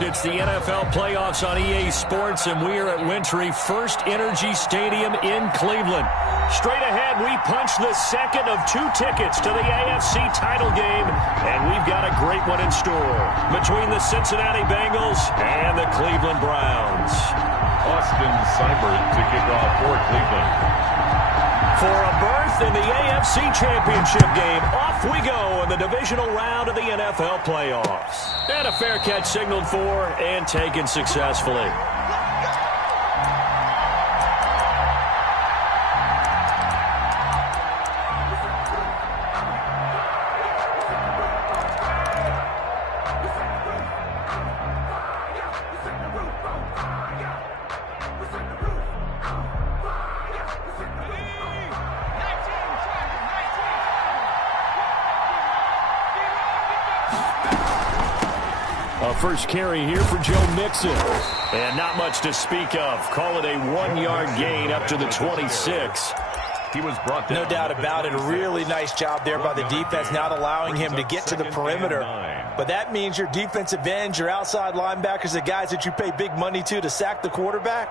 It's the NFL playoffs on EA Sports, and we are at Wintry First Energy Stadium in Cleveland. Straight ahead, we punch the second of 2 tickets to the AFC title game, and we've got a great one in store between the Cincinnati Bengals and the Cleveland Browns. Austin Seibert to kick off for Cleveland. For a berth in the AFC Championship game, off we go in the divisional round of the NFL playoffs. And a fair catch signaled for and taken successfully. First carry here for Joe Mixon. And not much to speak of. Call it a 1-yard gain up to the 26. He was brought down. No doubt about it. A really nice job there by the defense, not allowing him to get to the perimeter. But that means your defensive ends, your outside linebackers, the guys that you pay big money to sack the quarterback,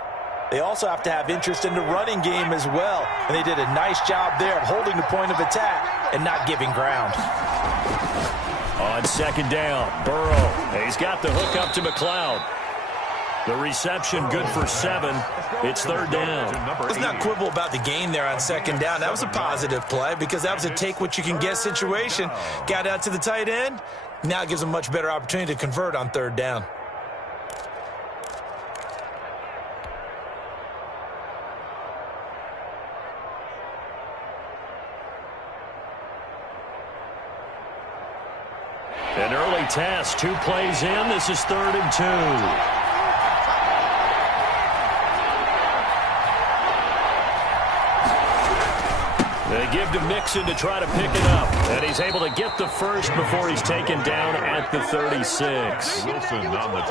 they also have to have interest in the running game as well. And they did a nice job there of holding the point of attack and not giving ground. On second down, Burrow. He's got the hook up to McLeod. The reception good for 7. It's third down. Let's not quibble about the gain there on second down. That was a positive play because that was a take-what-you-can-get situation. Got out to the tight end. Now it gives them a much better opportunity to convert on third down. An early test, 2 plays in. This is 3rd and 2. They give to Mixon to try to pick it up. And he's able to get the first before he's taken down at the 36.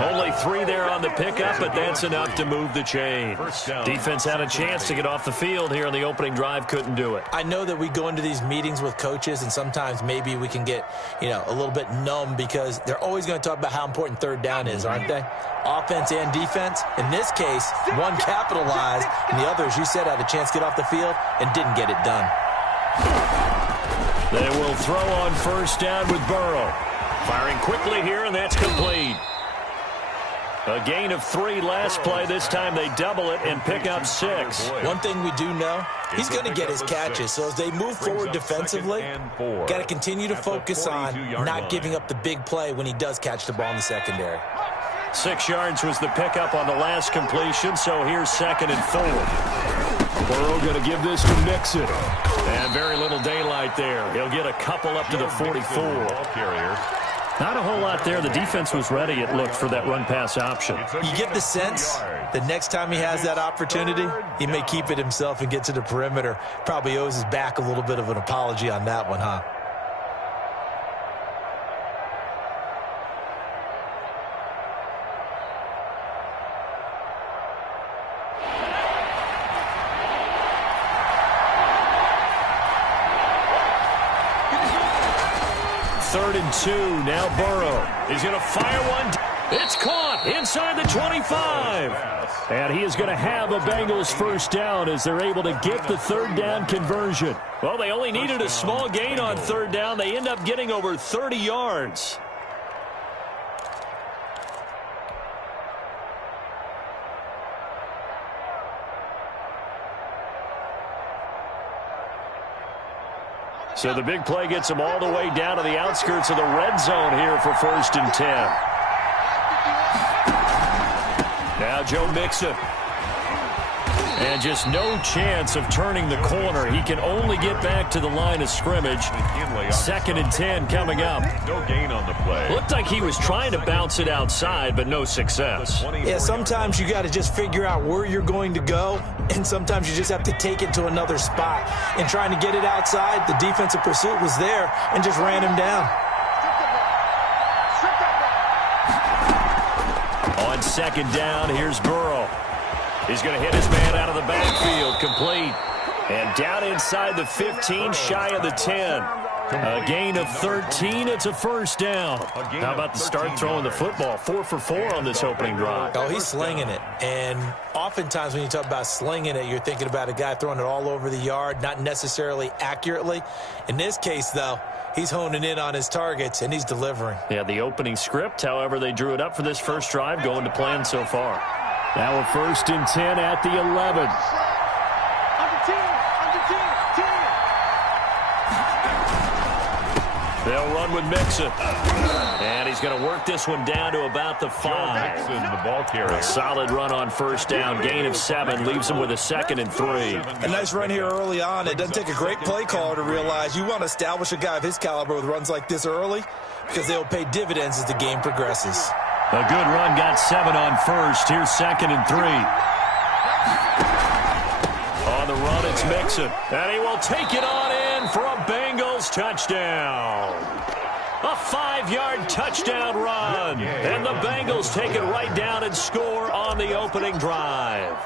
Only 3 there on the pickup, but that's enough to move the chains. Defense had a chance to get off the field here in the opening drive, couldn't do it. I know that we go into these meetings with coaches, and sometimes maybe we can get, a little bit numb because they're always going to talk about how important third down is, aren't they? Offense and defense. In this case, one capitalized, and the other, as you said, had a chance to get off the field and didn't get it done. They will throw on first down with Burrow. Firing quickly here, and that's complete. A gain of 3 last play. This time they double it and pick up 6. One thing we do know, he's going to get his catches. So as they move forward defensively, got to continue to focus on not giving up the big play when he does catch the ball in the secondary. 6 yards was the pickup on the last completion, so here's 2nd and 4. Burrow going to give this to Mixon. And very little daylight there. He'll get a couple up to the 44. Not a whole lot there. The defense was ready, it looked, for that run-pass option. You get the sense that next time he has that opportunity, he may keep it himself and get to the perimeter. Probably owes his back a little bit of an apology on that one, huh? Third and 2. Now Burrow. He's going to fire one. It's caught inside the 25. And he is going to have a Bengals first down as they're able to get the third down conversion. Well, they only needed a small gain on third down. They end up getting over 30 yards. So the big play gets them all the way down to the outskirts of the red zone here for 1st and 10. Now Joe Mixon. And just no chance of turning the corner. He can only get back to the line of scrimmage. 2nd and 10 coming up. No gain on the play. Looked like he was trying to bounce it outside, but no success. Yeah, sometimes you got to just figure out where you're going to go, and sometimes you just have to take it to another spot. And trying to get it outside, the defensive pursuit was there and just ran him down. On second down, here's Burrow. He's going to hit his man out of the backfield, complete. And down inside the 15, shy of the 10. A gain of 13. It's a first down. How about the start throwing the football? 4 for 4 on this opening drive. Oh, he's slinging it. And oftentimes when you talk about slinging it, you're thinking about a guy throwing it all over the yard, not necessarily accurately. In this case, though, he's honing in on his targets, and he's delivering. Yeah, the opening script, however, they drew it up for this first drive, going to plan so far. Now a 1st and 10 at the 11. They'll run with Mixon. And he's going to work this one down to about the 5. Mixon, the ball carrier. A solid run on first down. Gain of 7 leaves him with a 2nd and 3. A nice run here early on. It doesn't take a great play caller to realize you want to establish a guy of his caliber with runs like this early because they'll pay dividends as the game progresses. A good run, got 7 on first. Here's 2nd and 3. On the run, it's Mixon. And he will take it on in for a Bengals touchdown. A 5-yard touchdown run. And the Bengals take it right down and score on the opening drive.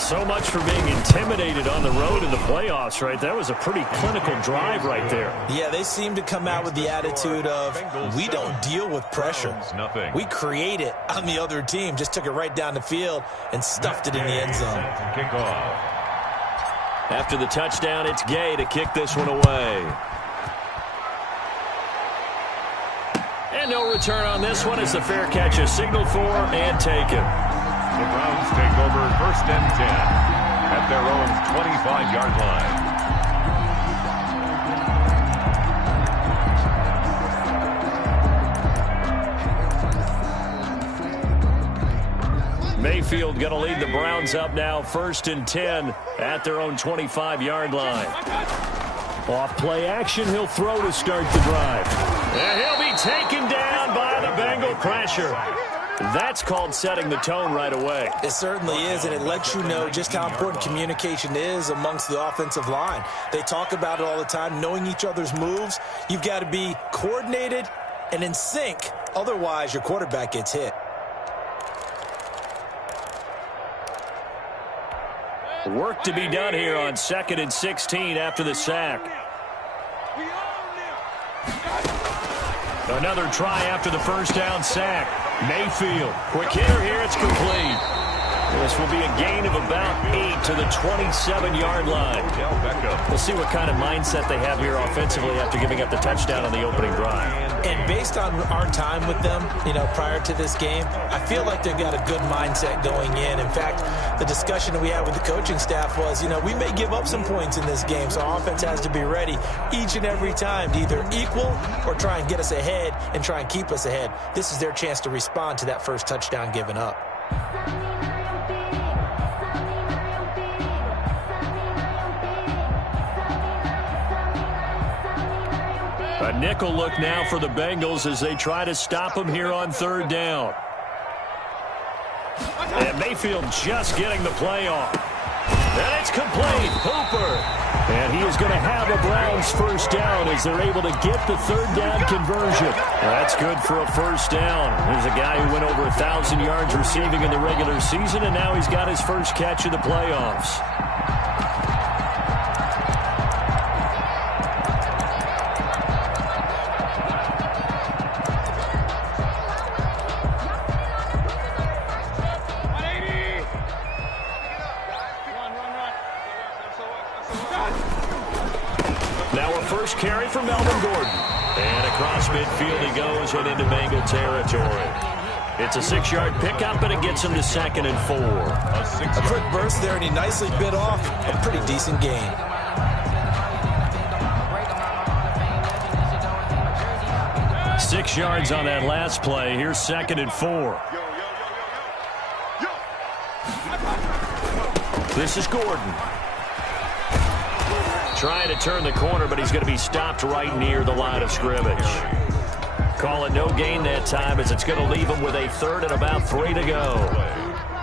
So much for being intimidated on the road in the playoffs, right? That was a pretty clinical drive right there. Yeah, they seem to come out with the attitude of, we don't deal with pressure. We create it on the other team. Just took it right down the field and stuffed it in the end zone. Kickoff. After the touchdown, it's Gay to kick this one away. And no return on this one as the fair catch is signaled for and taken. The Browns take over 1st and 10 at their own 25-yard line. Mayfield going to lead the Browns up now, 1st and 10 at their own 25-yard line. Off play action, he'll throw to start the drive. And he'll be taken down by the Bengal pressure. That's called setting the tone right away. It certainly is, and it lets you know just how important communication is amongst the offensive line. They talk about it all the time, knowing each other's moves. You've got to be coordinated and in sync. Otherwise, your quarterback gets hit. Work to be done here on 2nd and 16 after the sack. Another try after the first down sack. Mayfield, quick hitter here, it's complete. This will be a gain of about 8 to the 27-yard line. We'll see what kind of mindset they have here offensively after giving up the touchdown on the opening drive. And based on our time with them, prior to this game, I feel like they've got a good mindset going in. In fact, the discussion that we had with the coaching staff was, we may give up some points in this game, so our offense has to be ready each and every time to either equal or try and get us ahead and try and keep us ahead. This is their chance to respond to that first touchdown given up. A nickel look now for the Bengals as they try to stop him here on 3rd down. And Mayfield just getting the play off. And it's complete. Hooper. And he is going to have a Browns first down as they're able to get the 3rd down conversion. That's good for a first down. There's a guy who went over 1,000 yards receiving in the regular season, and now he's got his first catch of the playoffs. Now a first carry for Melvin Gordon. And across midfield he goes and into Bengal territory. It's a 6-yard pickup, and it gets him to 2nd and 4. A quick burst there, and he nicely bit off a pretty decent gain. Six yards on that last play. Here's 2nd and 4. This is Gordon. Trying to turn the corner, but he's going to be stopped right near the line of scrimmage. Call it no gain that time as it's going to leave him with a 3rd and about 3 to go.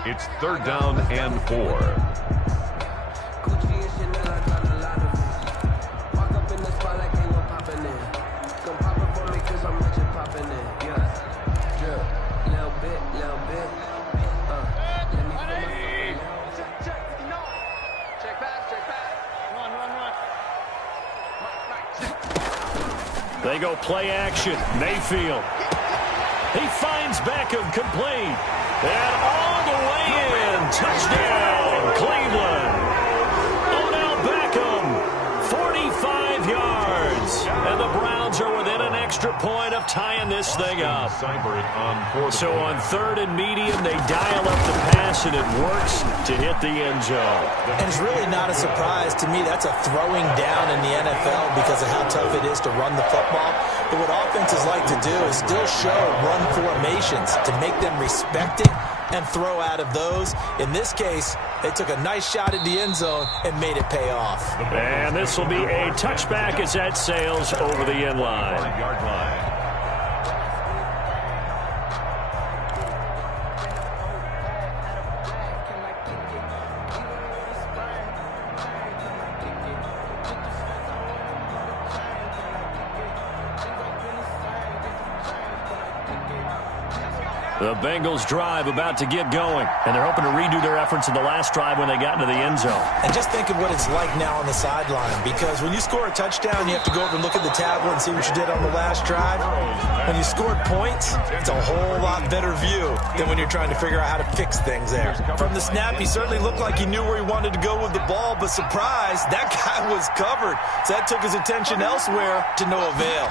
It's 3rd down and 4. They go play action. Mayfield. He finds Beckham complete. And all the way in. Touchdown, Cleveland. Odell Beckham, 45 yards. And the Browns are within an extra point of tying this thing up. So on 3rd and medium, they dial up the pass, and it works to hit the end zone. And it's really not a surprise to me. That's a throwing down in the NFL because of how tough it is to run the football. But what offenses like to do is still show run formations to make them respect it and throw out of those. In this case, they took a nice shot at the end zone and made it pay off. And this will be a touchback as that sails over the end line. Yard line. The Bengals drive about to get going, and they're hoping to redo their efforts in the last drive when they got into the end zone. And just think of what it's like now on the sideline, because when you score a touchdown, you have to go over and look at the tablet and see what you did on the last drive. When you scored points, it's a whole lot better view than when you're trying to figure out how to fix things there. From the snap, he certainly looked like he knew where he wanted to go with the ball, but surprise, that guy was covered. So that took his attention elsewhere to no avail.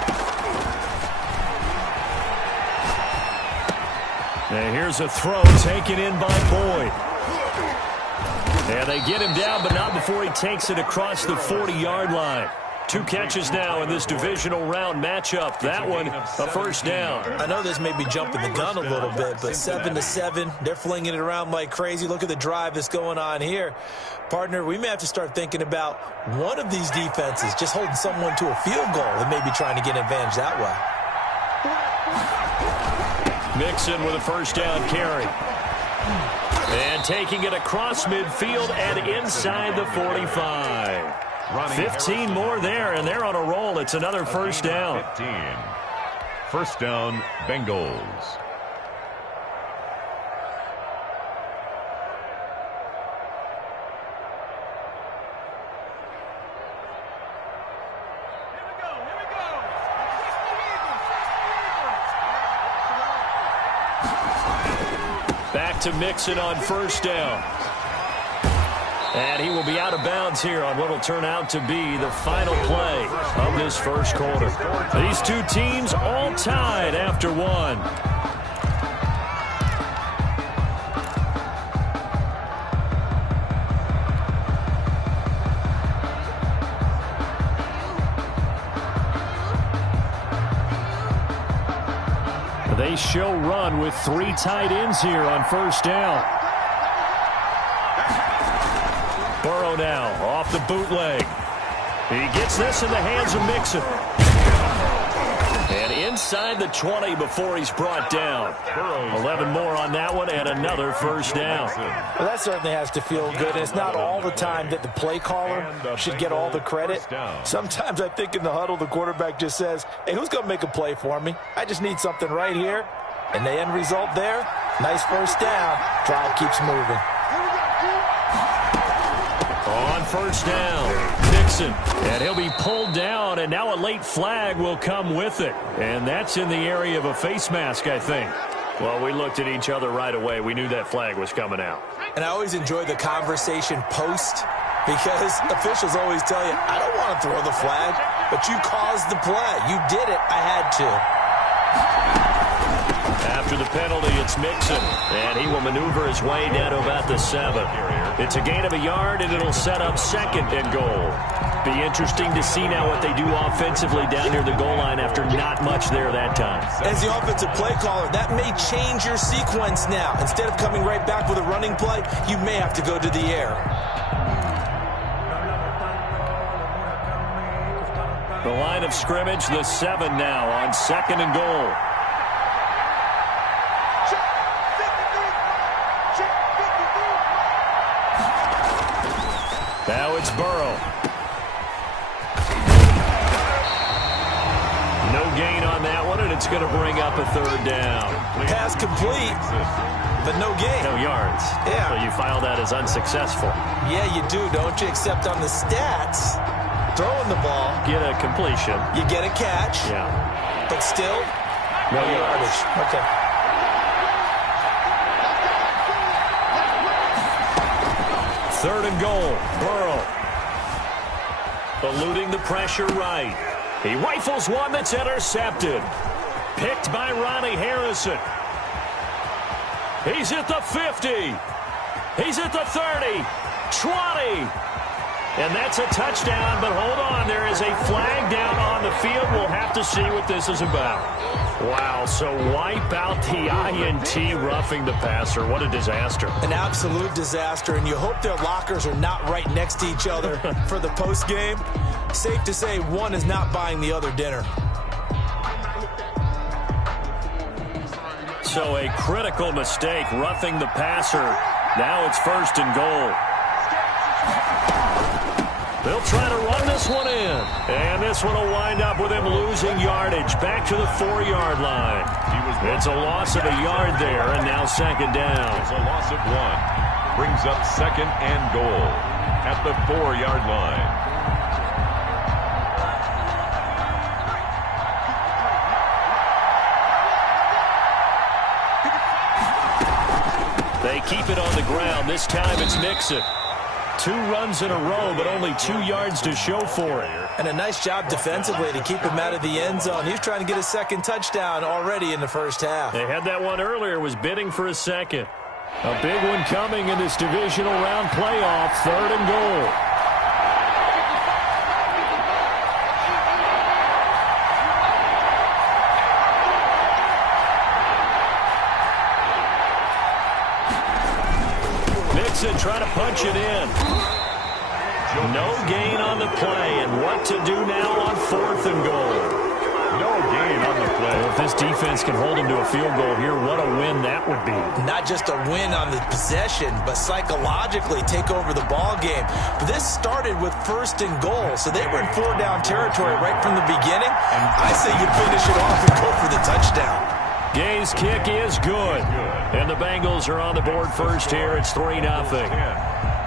And here's a throw taken in by Boyd. And they get him down, but not before he takes it across the 40-yard line. 2 catches now in this divisional round matchup. That one, a first down. I know this may be jumping the gun a little bit, but 7-7, they're flinging it around like crazy. Look at the drive that's going on here. Partner, we may have to start thinking about one of these defenses just holding someone to a field goal and maybe trying to get an advantage that way. Mixon with a first down carry. And taking it across midfield and inside the 45. 15 more there, and they're on a roll. It's another first down. 15. First down, Bengals. Back to Mixon on first down. And he will be out of bounds here on what will turn out to be the final play of this first quarter. These two teams all tied after one. They show run with 3 tight ends here on first down. Burrow now off the bootleg. He gets this in the hands of Mixon. And inside the 20 before he's brought down. 11 more on that one and another first down. Well, that certainly has to feel good. And it's not all the time that the play caller should get all the credit. Sometimes I think in the huddle the quarterback just says, hey, who's going to make a play for me? I just need something right here. And the end result there, nice first down. Drive keeps moving. On first down, Mixon, and he'll be pulled down, and now a late flag will come with it. And that's in the area of a face mask, I think. Well, we looked at each other right away. We knew that flag was coming out. And I always enjoy the conversation post, because officials always tell you, I don't want to throw the flag, but you caused the play. You did it. I had to. After the penalty, it's Mixon, and he will maneuver his way down to about the 7. It's a gain of a yard, and it'll set up second and goal. Be interesting to see now what they do offensively down near the goal line after not much there that time. As the offensive play caller, that may change your sequence now. Instead of coming right back with a running play, you may have to go to the air. The line of scrimmage, the 7 now on second and goal. Now it's Burrow. No gain on that one, and it's going to bring up a third down. Pass complete, but no gain. No yards. Yeah. So you file that as unsuccessful. Yeah, you do, don't you? Except on the stats, throwing the ball. Get a completion. You get a catch. Yeah. But still, no yardage. Okay. Third and goal. Burrow. Eluding the pressure right. He rifles one that's intercepted. Picked by Ronnie Harrison. He's at the 50. He's at the 30. 20. And that's a touchdown, but hold on. There is a flag down on the field. We'll have to see what this is about. Wow, so wipe out the INT, roughing the passer. What a disaster. An absolute disaster, and you hope their lockers are not right next to each other for the postgame. Safe to say one is not buying the other dinner. So a critical mistake, roughing the passer. Now it's first and goal. They'll try to run this one in. And this one will wind up with him losing yardage back to the 4-yard line. It's a loss of a yard there, and now second down. It's a loss of 1. Brings up second and goal at the 4-yard line. They keep it on the ground. This time it's Mixon. 2 runs in a row, but only 2 yards to show for it. And a nice job defensively to keep him out of the end zone. He's trying to get a second touchdown already in the first half. They had that one earlier, was bidding for a second. A big one coming in this divisional round playoff, third and goal. Mixon trying to punch it in. No gain on the play, and what to do now on fourth and goal. No gain on the play. Well, if this defense can hold him to a field goal here, what a win that would be. Not just a win on the possession, but psychologically take over the ball game. But this started with first and goal, so they were in 4-down territory right from the beginning. I say you finish it off and go for the touchdown. Gay's kick is good. And the Bengals are on the board first here. It's 3-0.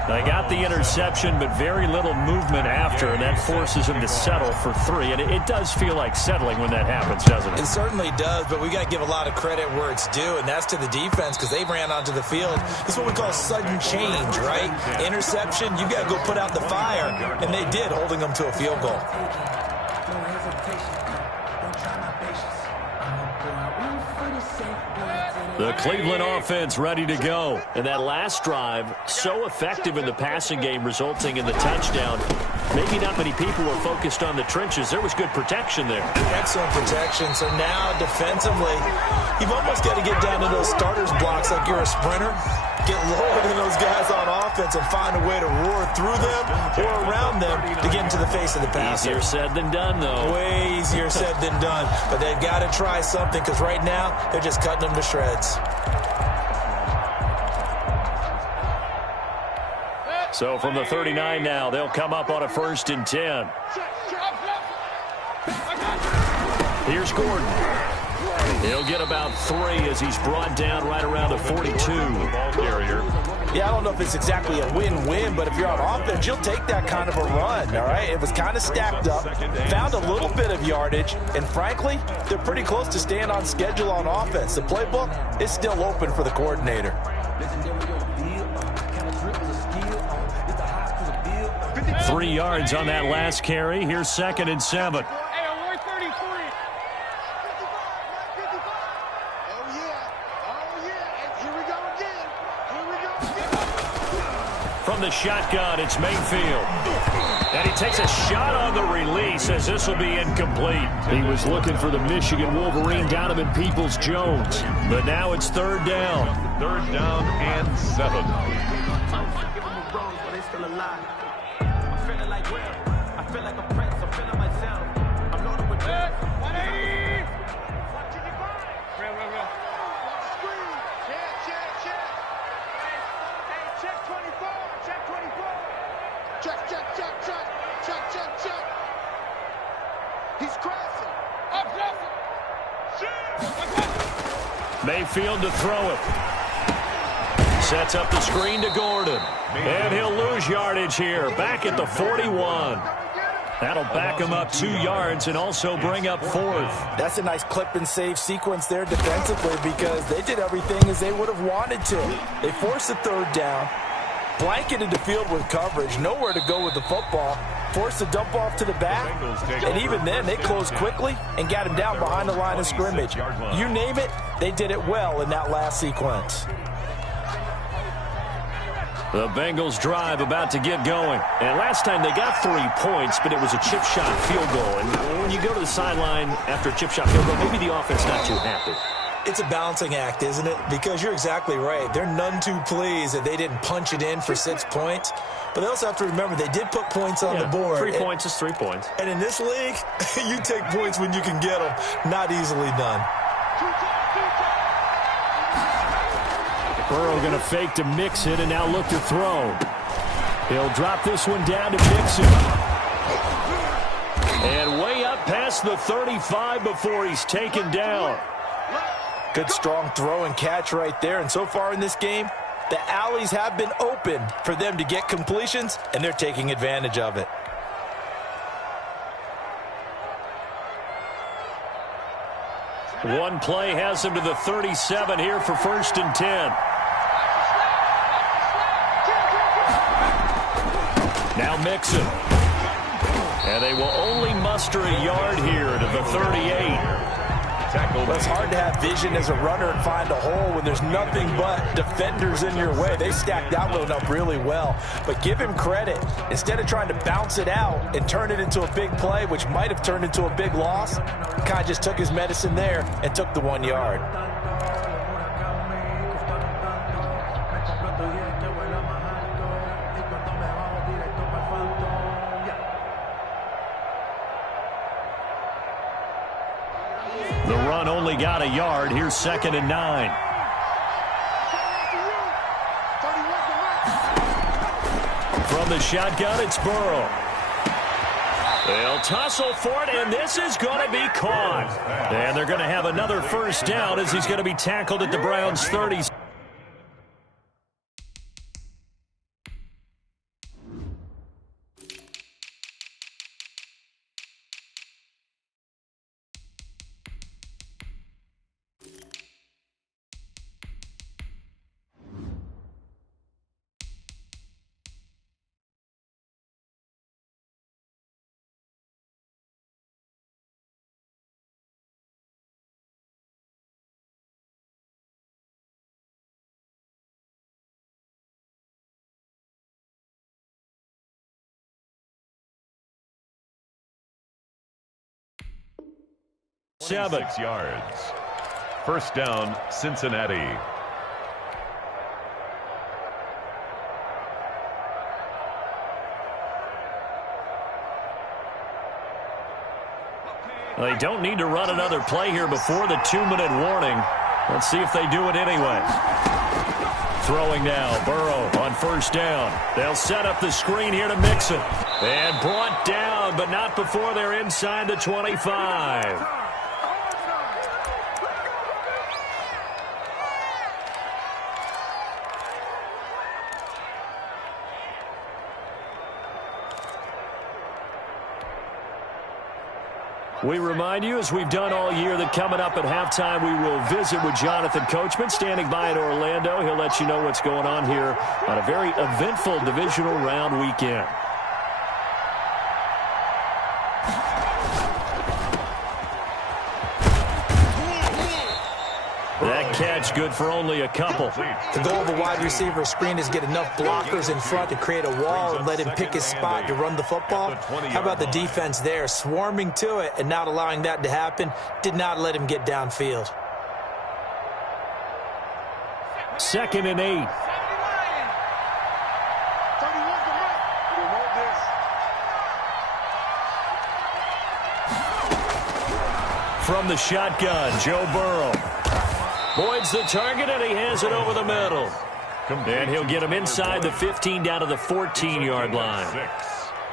They got the interception, but very little movement after, and that forces him to settle for 3. And it does feel like settling when that happens, doesn't it? It certainly does, but we got to give a lot of credit where it's due, and that's to the defense because they ran onto the field. This is what we call sudden change, right? Interception, you got to go put out the fire, and they did, holding them to a field goal. The Cleveland offense ready to go. And that last drive, so effective in the passing game, resulting in the touchdown. Maybe not many people were focused on the trenches. There was good protection there. Excellent protection. So now defensively, you've almost got to get down to those starters blocks like you're a sprinter. Get lower than those guys on offense and find a way to roar through them or around them to get into the face of the passer. Easier said than done, though. Way easier said than done. But they've got to try something because right now they're just cutting them to shreds. So from the 39 now, they'll come up on a 1st and 10. Here's Gordon. He'll get about 3 as he's brought down right around the 42. Ball carrier. Yeah, I don't know if it's exactly a win-win, but if you're on offense, you'll take that kind of a run, all right? It was kind of stacked up, found a little bit of yardage, and frankly, they're pretty close to staying on schedule on offense. The playbook is still open for the coordinator. 3 yards on that last carry. Here's 2nd and 7. From the shotgun, it's Mayfield. And he takes a shot on the release as this will be incomplete. He was looking for the Michigan Wolverine, Donovan Peoples-Jones. But now it's 3rd down. 3rd down and 7. Mayfield to throw it. Sets up the screen to Gordon. And he'll lose yardage here. Back at the 41. That'll back them up 2 yards and also bring up 4th. That's a nice clip and save sequence there defensively because they did everything as they would have wanted to. They forced a 3rd down, blanketed the field with coverage, nowhere to go with the football, forced a dump off to the back, and even then they closed quickly and got him down behind the line of scrimmage. You name it, they did it well in that last sequence. The Bengals drive about to get going. And last time they got 3 points, but it was a chip shot field goal. And when you go to the sideline after a chip shot field goal, maybe the offense not too happy. It's a balancing act, isn't it? Because you're exactly right. They're none too pleased that they didn't punch it in for 6 points. But they also have to remember they did put points on the board. 3 points is 3 points. And in this league, you take points when you can get them. Not easily done. Burrow going to fake to Mixon and now look to throw. He'll drop this one down to Mixon. And way up past the 35 before he's taken down. Good strong throw and catch right there. And so far in this game, the alleys have been open for them to get completions, and they're taking advantage of it. One play has him to the 37 here for 1st and 10. Now Mixon. And they will only muster a yard here to the 38. Well, it's hard to have vision as a runner and find a hole when there's nothing but defenders in your way. They stacked that one up really well. But give him credit. Instead of trying to bounce it out and turn it into a big play, which might have turned into a big loss, kind of just took his medicine there and took the 1 yard. The run only got a yard. Here's 2nd and 9. From the shotgun, it's Burrow. They'll tussle for it, and this is going to be caught. And they're going to have another 1st down as he's going to be tackled at the Browns' 30. Seven. 6 yards. 1st down, Cincinnati. They don't need to run another play here before the 2-minute warning. Let's see if they do it anyway. Throwing now, Burrow on 1st down. They'll set up the screen here to Mixon. And brought down, but not before they're inside the 25. We remind you, as we've done all year, that coming up at halftime, we will visit with Jonathan Coachman, standing by in Orlando. He'll let you know what's going on here on a very eventful divisional round weekend. That catch good for only a couple. The goal of a wide receiver screen is get enough blockers in front to create a wall and let him pick his spot to run the football. How about the defense there, swarming to it and not allowing that to happen? Did not let him get downfield. 2nd and 8. From the shotgun, Joe Burrow. Boyd's the target, and he has it over the middle. And he'll get him inside the 15 down to the 14-yard line.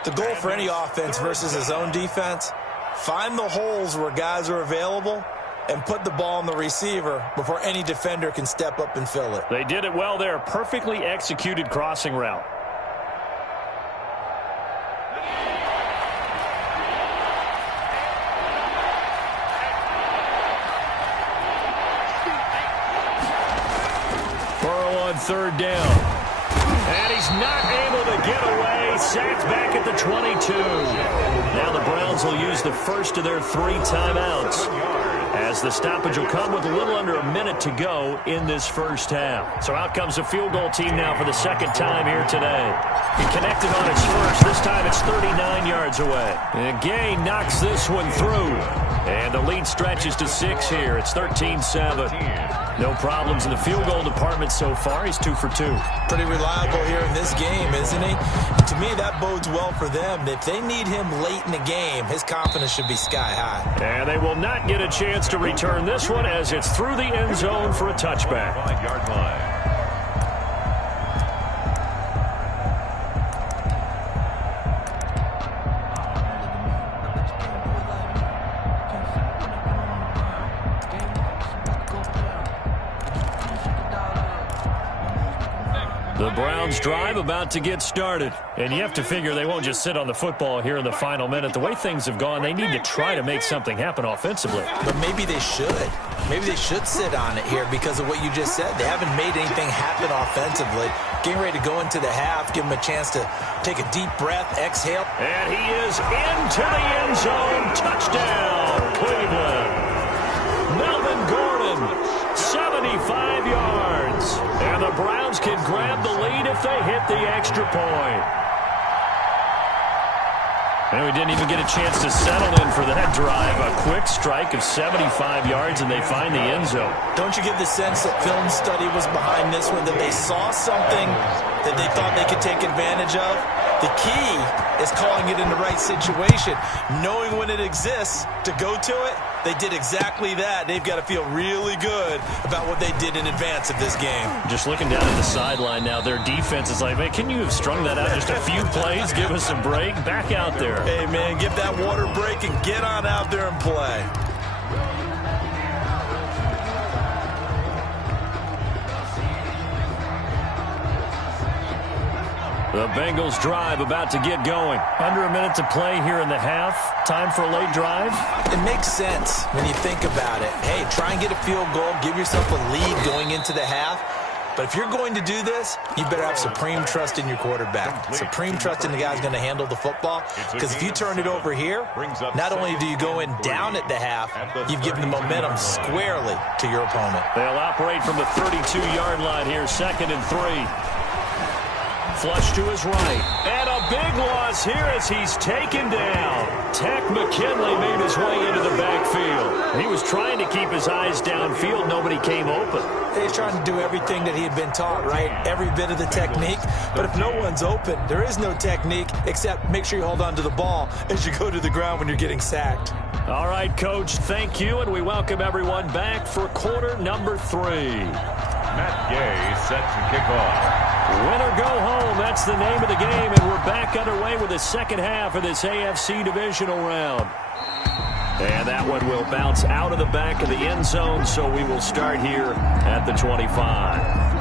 The goal for any offense versus his own defense, find the holes where guys are available and put the ball on the receiver before any defender can step up and fill it. They did it well there. Perfectly executed crossing route. on third down. And he's not able to get away. Sacked back at the 22. Now the Browns will use the first of their 3 timeouts, as the stoppage will come with a little under a minute to go in this first half. So out comes the field goal team now for the second time here today. He connected on its first. This time it's 39 yards away. And Gay knocks this one through. And the lead stretches to 6 here. It's 13-7. No problems in the field goal department so far. He's 2 for 2. Pretty reliable here in this game, isn't he? To me, that bodes well for them. If they need him late in the game, his confidence should be sky high. And they will not get a chance to return this one, as it's through the end zone for a touchback. 5-yard line. The Browns drive about to get started. And you have to figure they won't just sit on the football here in the final minute. The way things have gone, they need to try to make something happen offensively. But maybe they should. Maybe they should sit on it here because of what you just said. They haven't made anything happen offensively. Getting ready to go into the half, give them a chance to take a deep breath, exhale. And he is into the end zone. Touchdown, Cleveland. Melvin Gordon, 75 yards. And the Browns can grab the lead if they hit the extra point. And we didn't even get a chance to settle in for that drive. A quick strike of 75 yards, and they find the end zone. Don't you get the sense that film study was behind this one, that they saw something that they thought they could take advantage of? The key is calling it in the right situation, knowing when it exists to go to it. They did exactly that. They've got to feel really good about what they did in advance of this game. Just looking down at the sideline now, their defense is like, man, can you have strung that out just a few plays? Give us a break. Back out there. Hey, man, give that water break and get on out there and play. The Bengals drive about to get going. Under a minute to play here in the half. Time for a late drive. It makes sense when you think about it. Hey, try and get a field goal. Give yourself a lead going into the half. But if you're going to do this, you better have supreme trust in your quarterback. Supreme trust in the guy who's going to handle the football. Because if you turn it over here, not only do you go in down at the half, you've given the momentum squarely to your opponent. They'll operate from the 32-yard line here, 2nd and 3. Flush to his right. And a big loss here as he's taken down. Tech McKinley made his way into the backfield. He was trying to keep his eyes downfield. Nobody came open. He's trying to do everything that he had been taught, right? Every bit of the technique. But if no one's open, there is no technique except make sure you hold on to the ball as you go to the ground when you're getting sacked. All right, Coach, thank you, and we welcome everyone back for quarter number 3. Matt Gay set to kick off. Win or go home, that's the name of the game, and we're back underway with the second half of this AFC divisional round. And that one will bounce out of the back of the end zone, so we will start here at the 25.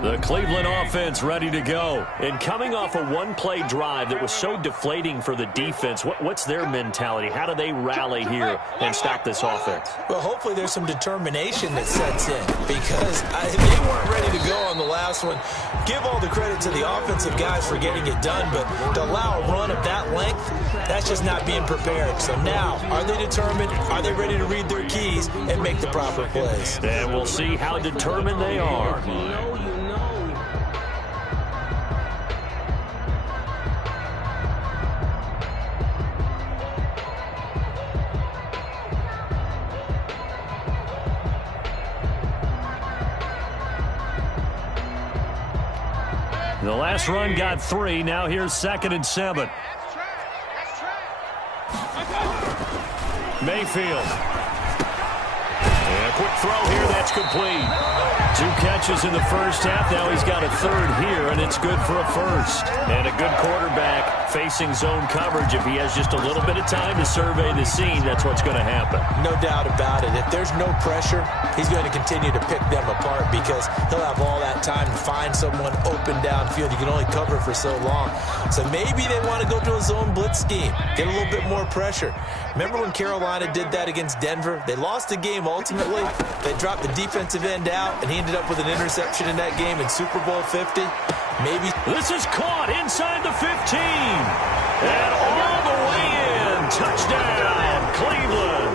The Cleveland offense ready to go. And coming off a one-play drive that was so deflating for the defense, what's their mentality? How do they rally here and stop this offense? Well, hopefully there's some determination that sets in, because they weren't ready to go on the last one. Give all the credit to the offensive guys for getting it done, but to allow a run of that length, that's just not being prepared. So now, are they determined? Are they ready to read their keys and make the proper plays? And we'll see how determined they are. The last run got 3. Now here's 2nd and 7. Mayfield. At quick throw here. That's complete. 2 catches in the first half. Now he's got a third here, and it's good for a first. And a good quarterback facing zone coverage. If he has just a little bit of time to survey the scene, that's what's going to happen. No doubt about it. If there's no pressure, he's going to continue to pick them apart because he'll have all that time to find someone open downfield. You can only cover for so long. So maybe they want to go to a zone blitz scheme, get a little bit more pressure. Remember when Carolina did that against Denver? They lost the game ultimately. They dropped the defensive end out, and he ended up with an interception in that game in Super Bowl 50. Maybe. This is caught inside the 15. And all the way in. Touchdown, Cleveland.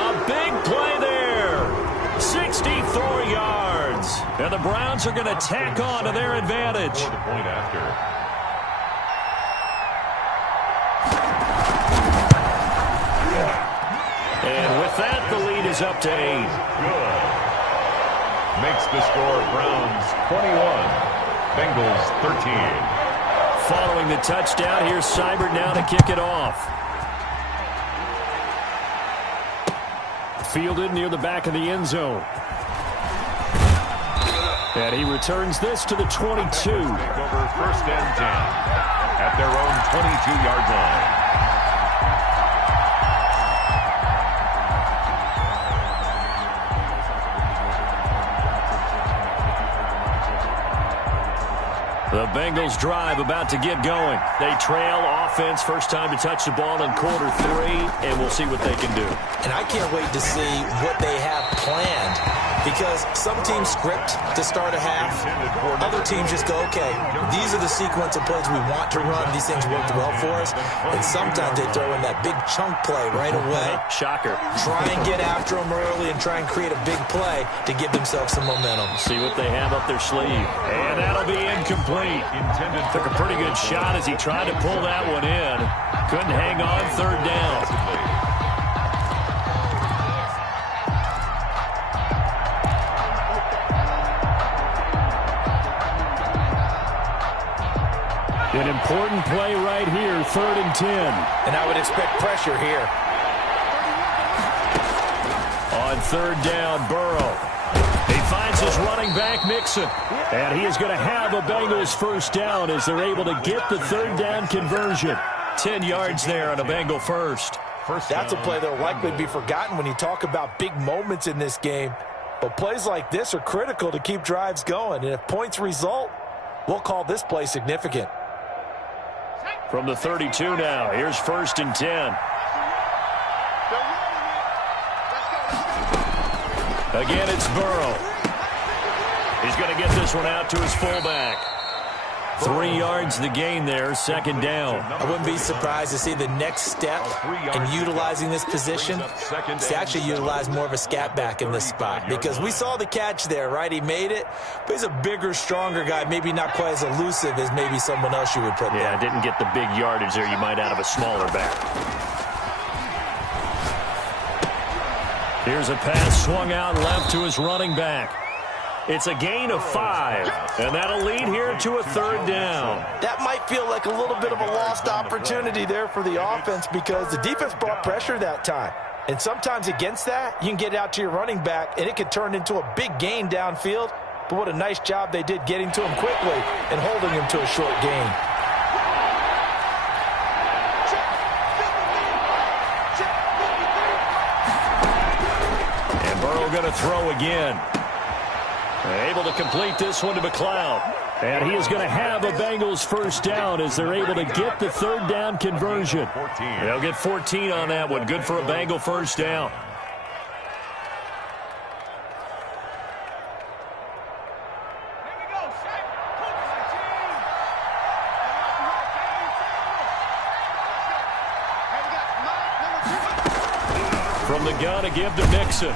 A big play there. 64 yards. And the Browns are going to tack on to their advantage. For the point after. And with that, the lead is up to 8. Good. Makes the score Browns 21, Bengals 13. Following the touchdown, here's Seibert now to kick it off. Fielded near the back of the end zone. And he returns this to the 22. Take over first and 10 at their own 22-yard line. The Bengals drive about to get going. They trail offense, first time to touch the ball in quarter 3, and we'll see what they can do. And I can't wait to see what they have planned because some teams script to start a half. Other teams just go, okay, these are the sequence of plays we want to run. These things worked well for us. And sometimes they throw in that big chunk play right away. Shocker. Try and get after them early and try and create a big play to give themselves some momentum. See what they have up their sleeve. And that'll be incomplete. Took a pretty good shot as he tried to pull that one in. Couldn't hang on, third down. An important play right here, 3rd and 10. And I would expect pressure here. On 3rd down, Burrow. He finds his running back, Mixon. And he is going to have a Bengals first down as they're able to get the 3rd down conversion. 10 yards there on a Bengal first. That's a play that will likely be forgotten when you talk about big moments in this game. But plays like this are critical to keep drives going. And if points result, we'll call this play significant. From the 32 now, here's 1st and 10. Again, it's Burrow. He's going to get this one out to his fullback. 3 yards the gain there, 2nd down. I wouldn't be surprised to see the next step in utilizing this position to actually utilize more of a scat back in this spot. Because we saw the catch there, right? He made it, but he's a bigger, stronger guy, maybe not quite as elusive as maybe someone else you would put there. Yeah, didn't get the big yardage there you might out of a smaller back. Here's a pass swung out left to his running back. It's a gain of 5, and that'll lead here to a 3rd down. That might feel like a little bit of a lost opportunity there for the offense because the defense brought pressure that time. And sometimes against that, you can get out to your running back, and it could turn into a big gain downfield. But what a nice job they did getting to him quickly and holding him to a short gain. And Burrow going to throw again. Able to complete this one to McLeod. And he is going to have a Bengals first down as they're able to get the 3rd down conversion. They'll get 14 on that one. Good for a Bengal first down. From the gun to give to Mixon.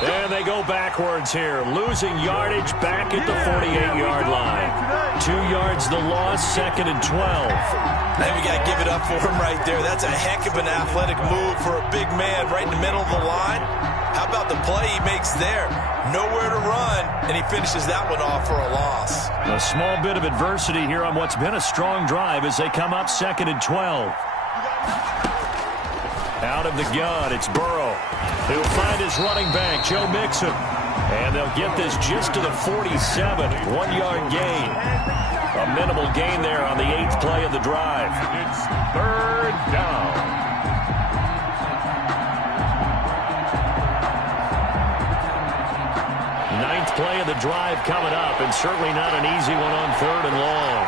And they go backwards here. Losing yardage back at the 48-yard line. 2 yards the loss, 2nd and 12. Now we got to give it up for him right there. That's a heck of an athletic move for a big man right in the middle of the line. How about the play he makes there? Nowhere to run, and he finishes that one off for a loss. A small bit of adversity here on what's been a strong drive as they come up 2nd and 12. Out of the gun, it's Burrow. He'll find his running back, Joe Mixon. And they'll get this just to the 47. 1-yard gain. A minimal gain there on the 8th play of the drive. It's 3rd down. 9th play of the drive coming up, and certainly not an easy one on 3rd and long.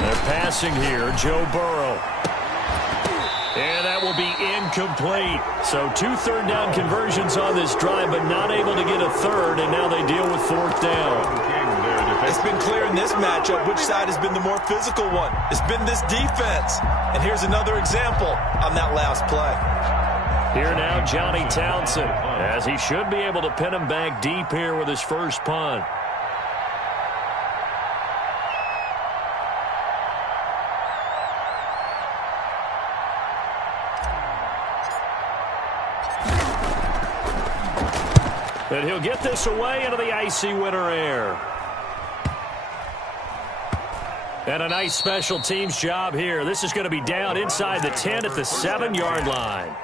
They're passing here, Joe Burrow. And that will be incomplete. So 2 third-down conversions on this drive, but not able to get a third, and now they deal with 4th down. It's been clear in this matchup which side has been the more physical one. It's been this defense. And here's another example on that last play. Here now, Johnny Townsend, as he should be able to pin him back deep here with his first punt. And he'll get this away into the icy winter air. And a nice special teams job here. This is going to be down inside the 10 at the 7-yard line.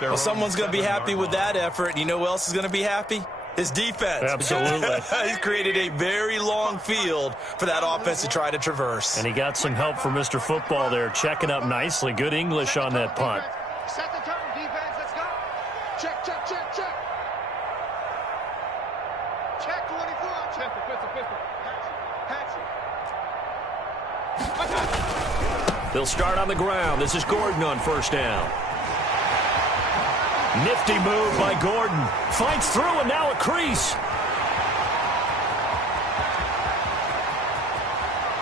Well, someone's going to be happy with that effort. You know who else is going to be happy? His defense. Absolutely. He's created a very long field for that offense to try to traverse. And he got some help from Mr. Football there, checking up nicely. Good English on that punt. Set the turn, defense. Let's go. Check, check, check, check. Check 24. Check the pistol. They'll start on the ground. This is Gordon on 1st down. Nifty move by Gordon. Fights through, and now a crease.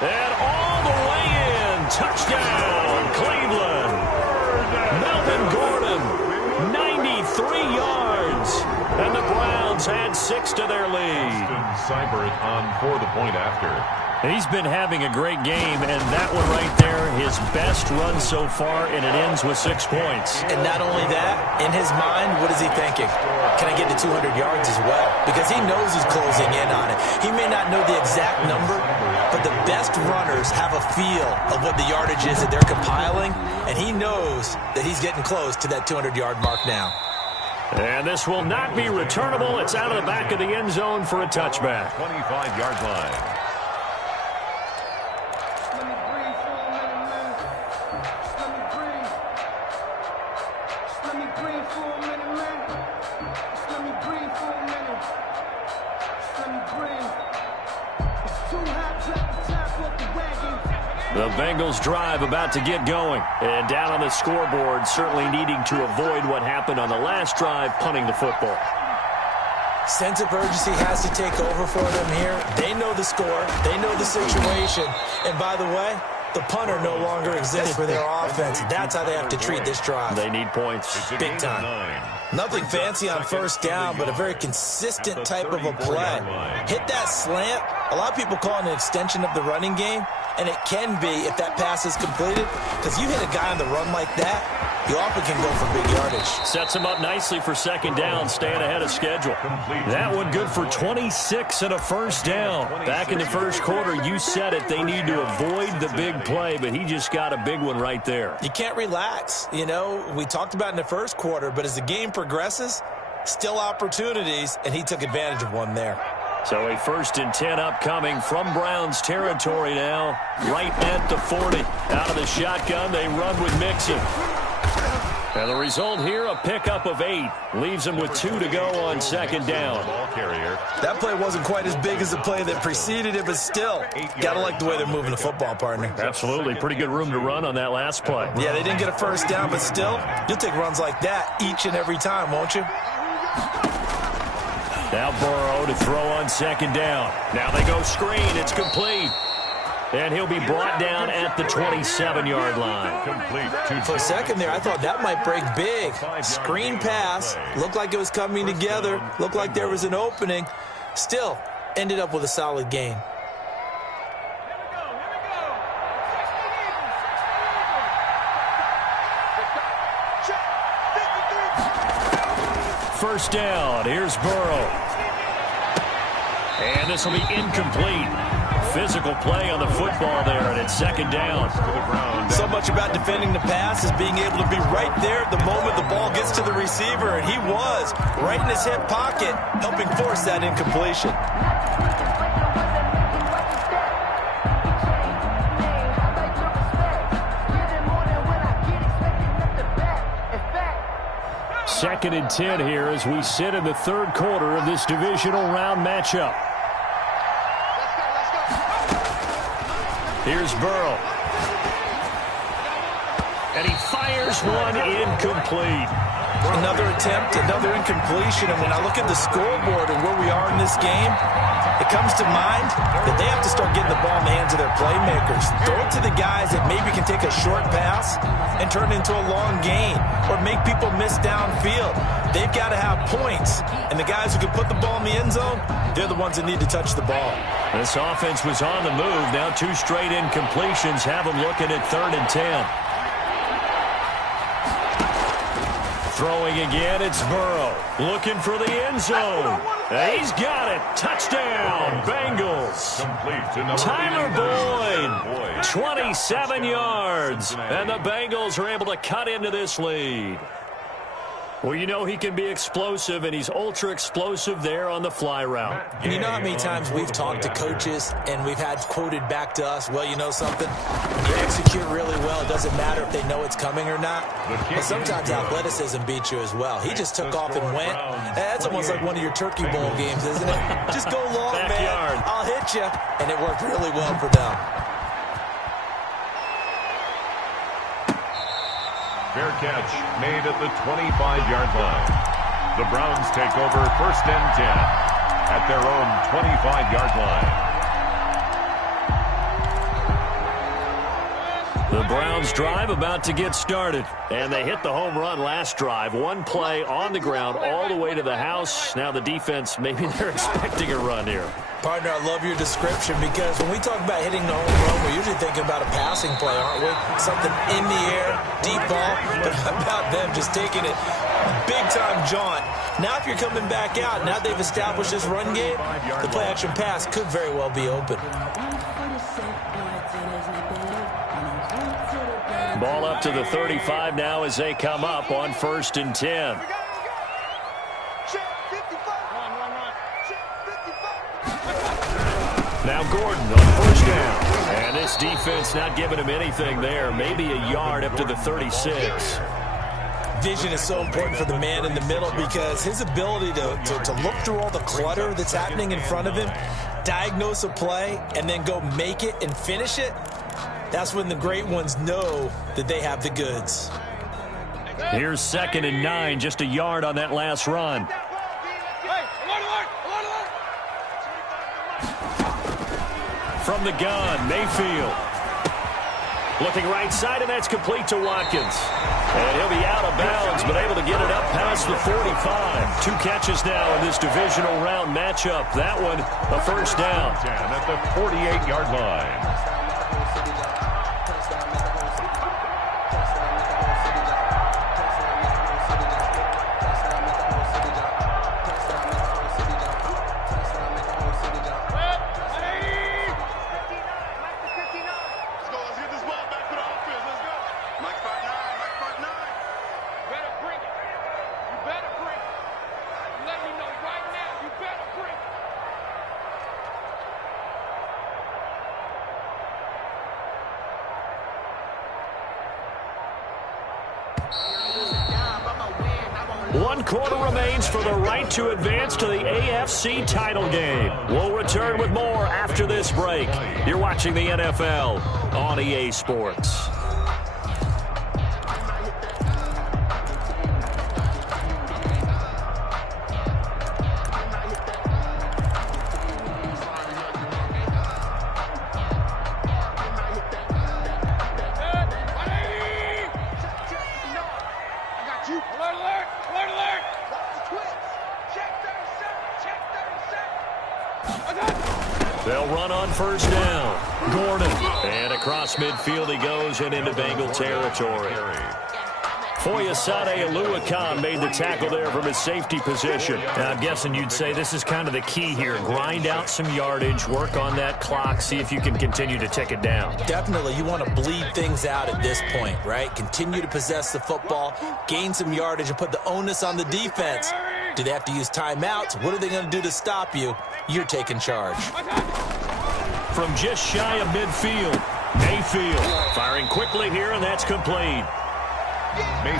And all the way in. Touchdown, Cleveland. Melvin Gordon, 93 yards. And the Browns add 6 to their lead. Seibert on for the point after. He's been having a great game, and that one right there, his best run so far, and it ends with 6 points. And not only that, in his mind, what is he thinking? Can I get to 200 yards as well? Because he knows he's closing in on it. He may not know the exact number, but the best runners have a feel of what the yardage is that they're compiling, and he knows that he's getting close to that 200-yard mark now. And this will not be returnable. It's out of the back of the end zone for a touchback. 25-yard line. The Bengals drive about to get going. And down on the scoreboard, certainly needing to avoid what happened on the last drive, punting the football. Sense of urgency has to take over for them here. They know the score. They know the situation. And by the way, the punter no longer exists for their offense. That's how they have to treat this drive. They need points. Big time. Nothing fancy on 1st down, but a very consistent type of a play. Hit that slant. A lot of people call it an extension of the running game, and it can be if that pass is completed, because you hit a guy on the run like that, you often can go for big yardage. Sets him up nicely for 2nd down, staying ahead of schedule. That one good for 26 and a 1st down. Back in the 1st quarter, you said it, they need to avoid the big play, but he just got a big one right there. You can't relax. You know, we talked about in the 1st quarter, but as the game progresses, still opportunities, and he took advantage of one there. So a 1st and 10 upcoming from Browns territory now, right at the 40. Out of the shotgun, they run with Mixon. And the result here, a pickup of 8. Leaves him with 2 to go on 2nd down. That play wasn't quite as big as the play that preceded it, but still, gotta like the way they're moving the football, partner. Absolutely. Pretty good room to run on that last play. Yeah, they didn't get a 1st down, but still, you'll take runs like that each and every time, won't you? Now Burrow to throw on 2nd down. Now they go screen. It's complete. And he'll be brought down at the 27-yard line. For a second there, I thought that might break big. Screen pass. Looked like it was coming together. Looked like there was an opening. Still, ended up with a solid gain. First down. Here's Burrow. And this will be incomplete. physical play on the football there, and it's second down. So much about defending the pass is being able to be right there at the moment the ball gets to the receiver, and he was right in his hip pocket, helping force that incompletion. Second and 10 here as we sit in the third quarter of this divisional round matchup. Here's Burrow. And he fires one incomplete. Another attempt, another incompletion, and when I look at the scoreboard and where we are in this game, it comes to mind that they have to start getting the ball in the hands of their playmakers. Throw it to the guys that maybe can take a short pass and turn it into a long gain or make people miss downfield. They've got to have points, and the guys who can put the ball in the end zone, they're the ones that need to touch the ball. This offense was on the move. Now 2 straight incompletions have them looking at 3rd and 10. Throwing again, it's Burrow. Looking for the end zone. He's got it. Touchdown, Bengals. Tyler Boyd, 27 yards. And the Bengals are able to cut into this lead. Well, you know he can be explosive, and he's ultra-explosive there on the fly route. And you know how many times we've talked to coaches and we've had quoted back to us, well, you know something? When you execute really well, it doesn't matter if they know it's coming or not. But sometimes athleticism beats you as well. He just took off and went. That's almost like one of your Turkey Bowl games, isn't it? Just go long, man. I'll hit you. And it worked really well for them. Fair catch made at the 25-yard line. The Browns take over 1st and 10 at their own 25-yard line. The Browns drive about to get started, and they hit the home run last drive. One play on the ground all the way to the house. Now the defense, maybe they're expecting a run here. Partner, I love your description because when we talk about hitting the home run, we're usually thinking about a passing play, aren't we? Something in the air, deep ball. But how about them just taking it big-time jaunt? Now if you're coming back out, now they've established this run game, the play-action pass could very well be open. Ball up to the 35 now as they come up on 1st and 10. Now Gordon on 1st down. And this defense not giving him anything there. Maybe a yard up to the 36. Vision is so important for the man in the middle because his ability to look through all the clutter that's happening in front of him, diagnose a play, and then go make it and finish it, that's when the great ones know that they have the goods. Here's 2nd and 9, just a yard on that last run. From the gun, Mayfield. Looking right side, and that's complete to Watkins. And he'll be out of bounds, but able to get it up past the 45. 2 catches now in this divisional round matchup. That one, a 1st down. At the 48-yard line. One quarter remains for the right to advance to the AFC title game. We'll return with more after this break. You're watching the NFL on EA Sports. They'll run on 1st down. Gordon. And across midfield he goes and into Bengal territory. Foyesade Oluwakan made the tackle there from his safety position. Now, I'm guessing you'd say this is kind of the key here. Grind out some yardage, work on that clock, see if you can continue to tick it down. Definitely. You want to bleed things out at this point, right? Continue to possess the football, gain some yardage, and put the onus on the defense. Do they have to use timeouts? What are they going to do to stop you? You're taking charge. From just shy of midfield, Mayfield firing quickly here, and that's complete.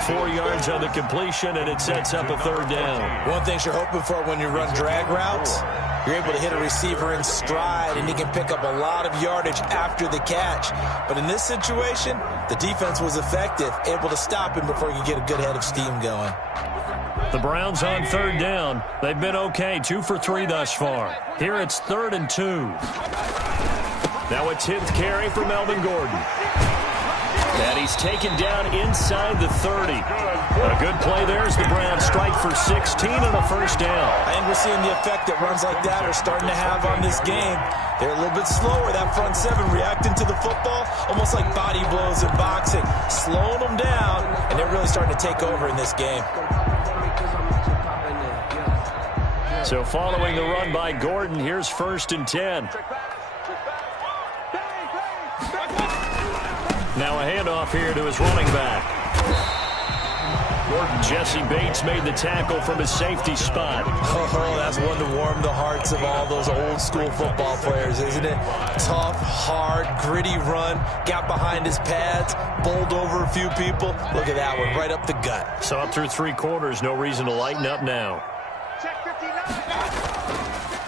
4 yards on the completion, and it sets up a third down. One thing you're hoping for when you run drag routes, you're able to hit a receiver in stride, and he can pick up a lot of yardage after the catch. But in this situation, the defense was effective, able to stop him before he could get a good head of steam going. The Browns on third down. They've been okay, 2 for 3 thus far. Here it's 3rd and 2. Now a 10th carry for Melvin Gordon. And he's taken down inside the 30. A good play there as the Browns strike for 16 and a first down. I think we're seeing the effect that runs like that are starting to have on this game. They're a little bit slower, that front seven, reacting to the football, almost like body blows in boxing, slowing them down, and they're really starting to take over in this game. So following the run by Gordon, here's 1st and 10. Now a handoff here to his running back. Jesse Bates made the tackle from his safety spot. Oh, that's one to warm the hearts of all those old school football players, isn't it? Tough, hard, gritty run, got behind his pads, bowled over a few people. Look at that one, right up the gut. So up through 3 quarters, no reason to lighten up now.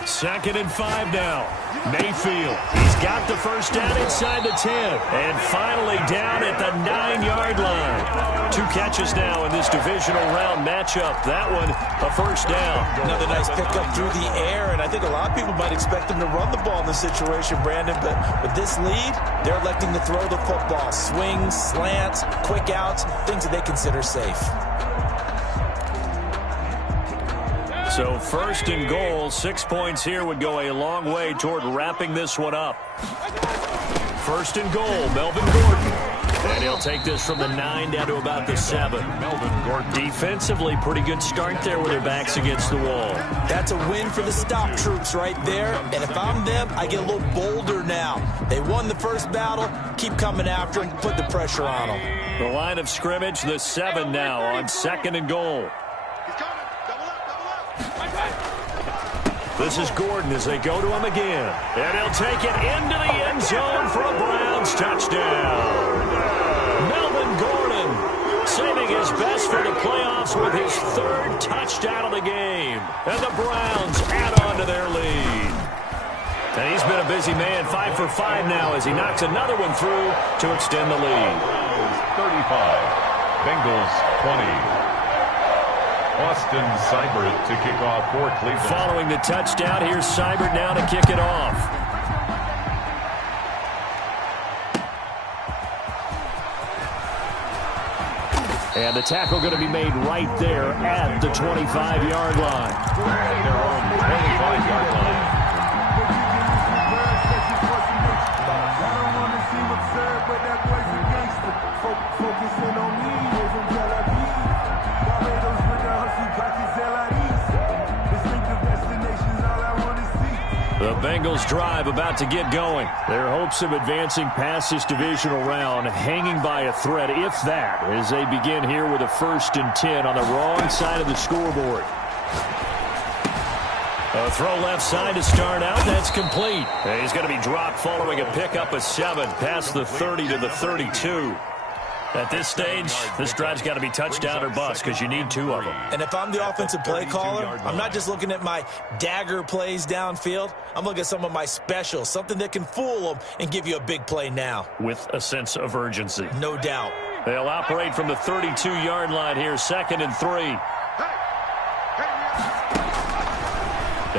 2nd and 5 now. Mayfield, he's got the first down inside the 10. And finally down at the 9-yard line. 2 catches now in this divisional round matchup. That one, a first down. Another nice pickup through the air, and I think a lot of people might expect them to run the ball in this situation, Brandon, but with this lead, they're electing to throw the football. Swings, slants, quick outs, things that they consider safe. So 1st and goal, 6 points here would go a long way toward wrapping this one up. 1st and goal, Melvin Gordon. And he'll take this from the 9 down to about the 7. Melvin Gordon. Defensively, pretty good start there with their backs against the wall. That's a win for the stop troops right there. And if I'm them, I get a little bolder now. They won the first battle. Keep coming after them. Put the pressure on them. The line of scrimmage, the 7 now on 2nd and goal. This is Gordon as they go to him again. And he'll take it into the end zone for a Browns touchdown. Melvin Gordon saving his best for the playoffs with his 3rd touchdown of the game. And the Browns add on to their lead. And he's been a busy man, 5 for 5 now as he knocks another one through to extend the lead. 35, Bengals 20. Austin Seibert to kick off for Cleveland. Following the touchdown, here's Seibert now to kick it off. And the tackle going to be made right there at the 25-yard line. At their own 25-yard line. The Bengals drive about to get going. Their hopes of advancing past this divisional round hanging by a thread, if that, as they begin here with a 1st and 10 on the wrong side of the scoreboard. A throw left side to start out. That's complete. And he's going to be dropped following a pickup of 7 past the 30 to the 32. At this stage, this drive's got to be touchdown or bust because you need 2 of them. And if I'm the offensive play caller, I'm not just looking at my dagger plays downfield. I'm looking at some of my specials, something that can fool them and give you a big play now. With a sense of urgency. No doubt. They'll operate from the 32-yard line here, 2nd and 3.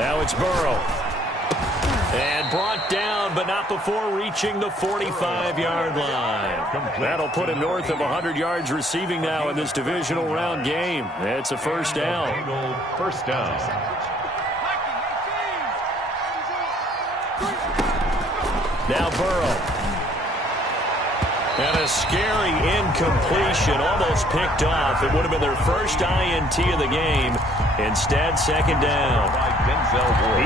Now it's Burrow. And brought down, but not before reaching the 45-yard line. That'll put him north of 100 yards receiving now in this divisional round game. It's a first down. First down. Now Burrow. And a scary incompletion, almost picked off. It would have been their first INT of the game. Instead, second down.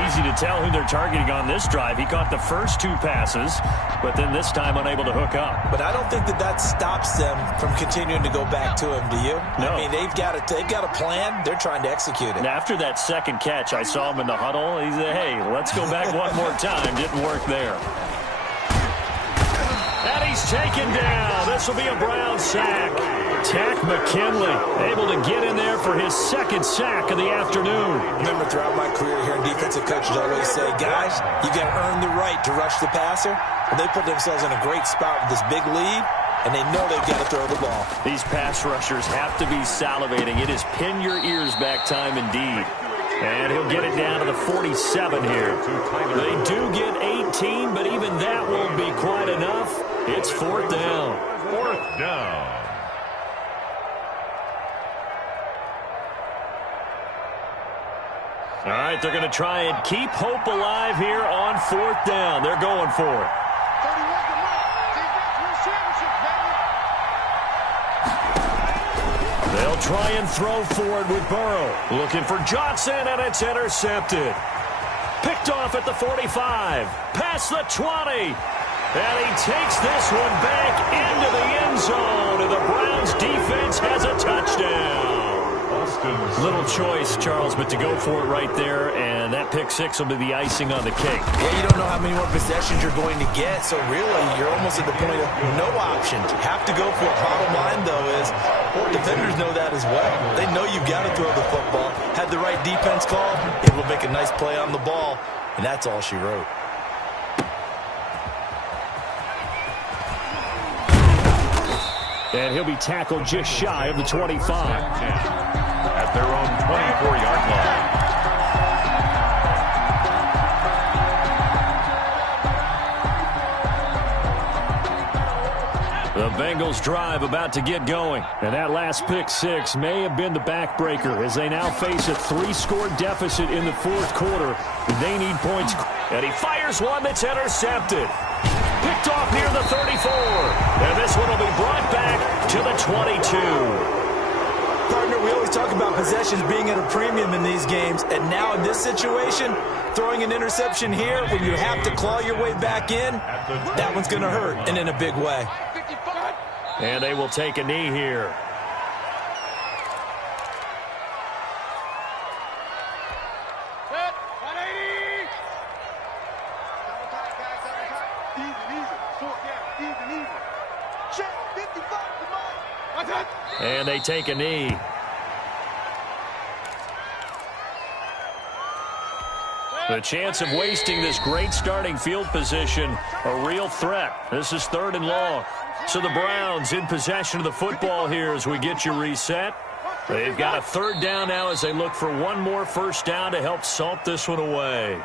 Easy to tell who they're targeting on this drive. He caught the first 2 passes, but then this time unable to hook up. But I don't think that stops them from continuing to go back to him, do you? No. I mean, they've got a plan. They're trying to execute it. And after that second catch, I saw him in the huddle. He said, hey, let's go back one more time. Didn't work there. And he's taken down. This will be a Brown sack. Tack McKinley able to get in there for his second sack of the afternoon. Remember, throughout my career here, defensive coaches always say, guys, you got to earn the right to rush the passer. Well, they put themselves in a great spot with this big lead, and they know they've got to throw the ball. These pass rushers have to be salivating. It is pin your ears back time indeed. And he'll get it down to the 47 here. They do get 18, but even that won't be quite enough. It's fourth down. Fourth down. All right, they're going to try and keep hope alive here on fourth down. They're going for it. 31 to Mike. Defense wins championships, baby. They'll try and throw forward with Burrow. Looking for Johnson, and it's intercepted. Picked off at the 45. Past the 20. And he takes this one back into the end zone. And the Browns defense has a touchdown. Little choice, Charles, but to go for it right there, and that pick six will be the icing on the cake. Yeah, you don't know how many more possessions you're going to get, so really you're almost at the point of no option. Have to go for it. Bottom line, though, is defenders know that as well. They know you've got to throw the football. Had the right defense call, able to make a nice play on the ball, and that's all she wrote. And he'll be tackled just shy of the 25. At their own 24-yard line. The Bengals drive about to get going. And that last pick six may have been the backbreaker as they now face a 3-score deficit in the fourth quarter. They need points. And he fires one that's intercepted. Picked off near the 34. And this one will be brought back to the 22. Partner, we always talk about possessions being at a premium in these games, and now in this situation, throwing an interception here when you have to claw your way back in, that one's going to hurt, and in a big way. And they will take a knee here. And they take a knee. The chance of wasting this great starting field position, a real threat. This is third and long. So the Browns in possession of the football here as we get you reset. They've got a third down now as they look for one more first down to help salt this one away.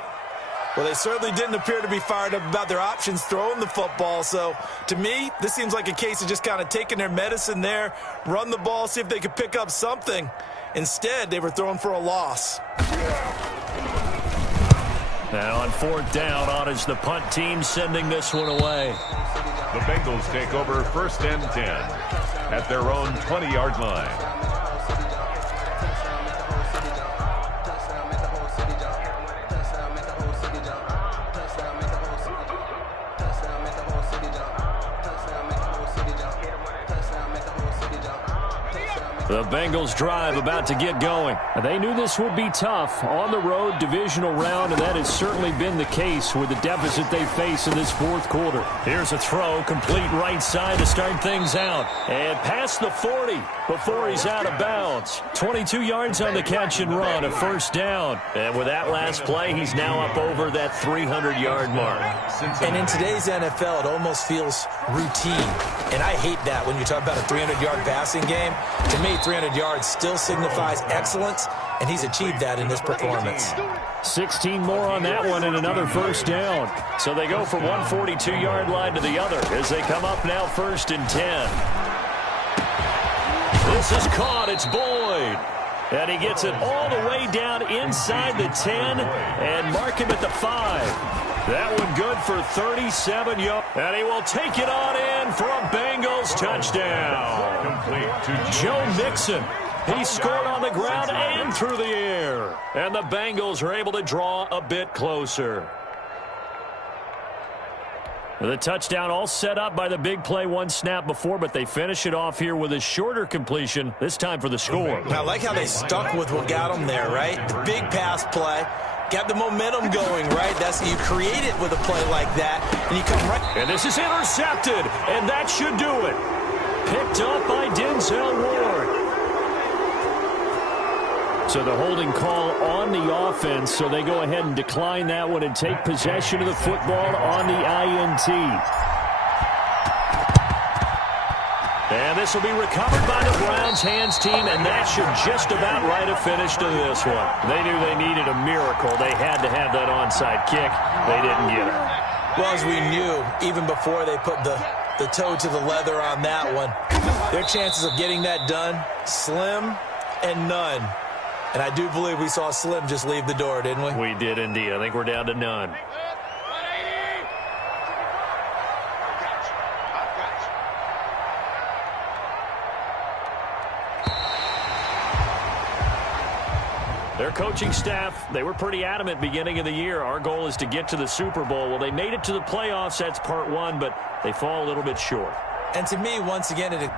Well, they certainly didn't appear to be fired up about their options throwing the football. So, to me, this seems like a case of just kind of taking their medicine there, run the ball, see if they could pick up something. Instead, they were throwing for a loss. Now on fourth down, on is the punt team sending this one away. The Bengals take over first and 10 at their own 20-yard line. The Bengals drive about to get going. They knew this would be tough on the road divisional round, and that has certainly been the case with the deficit they face in this fourth quarter. Here's a throw, complete right side to start things out. And past the 40 before he's out of bounds. 22 yards on the catch and run, a first down. And with that last play, he's now up over that 300-yard mark. And in today's NFL, it almost feels routine. And I hate that when you talk about a 300-yard passing game. To me, 300 yards still signifies excellence, and he's achieved that in this performance. 16 more on that one and another first down. So they go from one 42-yard line to the other as they come up now first and 10. This is caught. It's Boyd. And he gets it all the way down inside the 10 and mark him at the 5. That one good for 37 yards. And he will take it on in for a Bengals touchdown. Complete to Joe Mixon. He scored on the ground and through the air. And the Bengals are able to draw a bit closer. The touchdown all set up by the big play one snap before, but they finish it off here with a shorter completion, this time for the score. I like how they stuck with what got them there, right? The big pass play, got the momentum going, right? That's you create it with a play like that, and you come right. And this is intercepted, and that should do it. Picked up by Denzel Ward. So the holding call on the offense, so they go ahead and decline that one and take possession of the football on the INT. And this will be recovered by the Browns hands team, and that should just about write a finish to this one. They knew they needed a miracle. They had to have that onside kick. They didn't get it. Well, as we knew, even before they put the toe to the leather on that one, their chances of getting that done, slim and none. And I do believe we saw Slim just leave the door, didn't we? We did indeed. I think we're down to none. Their coaching staff, they were pretty adamant beginning of the year. Our goal is to get to the Super Bowl. Well, they made it to the playoffs. That's part one, but they fall a little bit short. And to me, once again, it